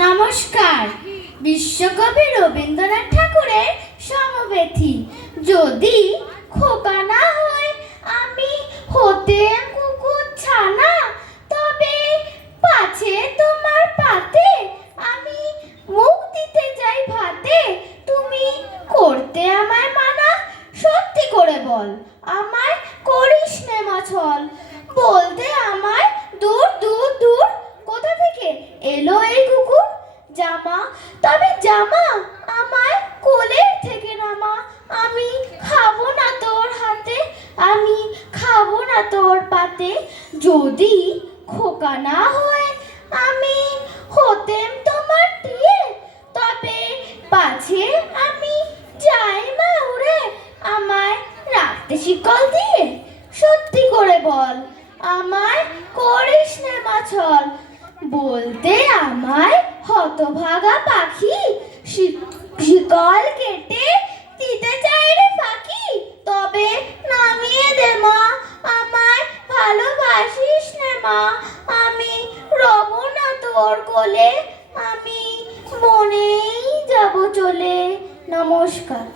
নমস্কার। বিশ্বকবি রবীন্দ্রনাথ ঠাকুরের সমবেথী। যদি খোকা না হয় আমি হতেম কুকুর ছানা, তবে পাছে তোমার পাতে আমি মুখ দিতে যাই ভাতে, তুমি করতে আমায় মানা। সত্যি করে বল, আমায় করিস নে মাছল। বলতে আমায় দূর দূর দূর কোথা থেকে এলো এই কুকুর। জামা, তবে জামা আমায় কোলের থেকে নামা। আমি খাবো না তোর হাতে, আমি খাবো না তোর পাতে। যদি খোকা না হয় আমি হতেম তোমার টিয়ে, তবে পাছে আমি যাই মা উড়ে, আমায় রাখতে শিকল দিয়ে। সত্যি করে বল, আমায় করিস নে মাছল। বলতে আমায় হতভাগা পাখি, শিকল কেটে দিতে চাই রে ফাঁকি। তবে নামিয়ে দে মা, আমায় ভালোবাসিস নে মা। আমি রব না তোর কোলে, আমি মনেই যাব চলে। নমস্কার।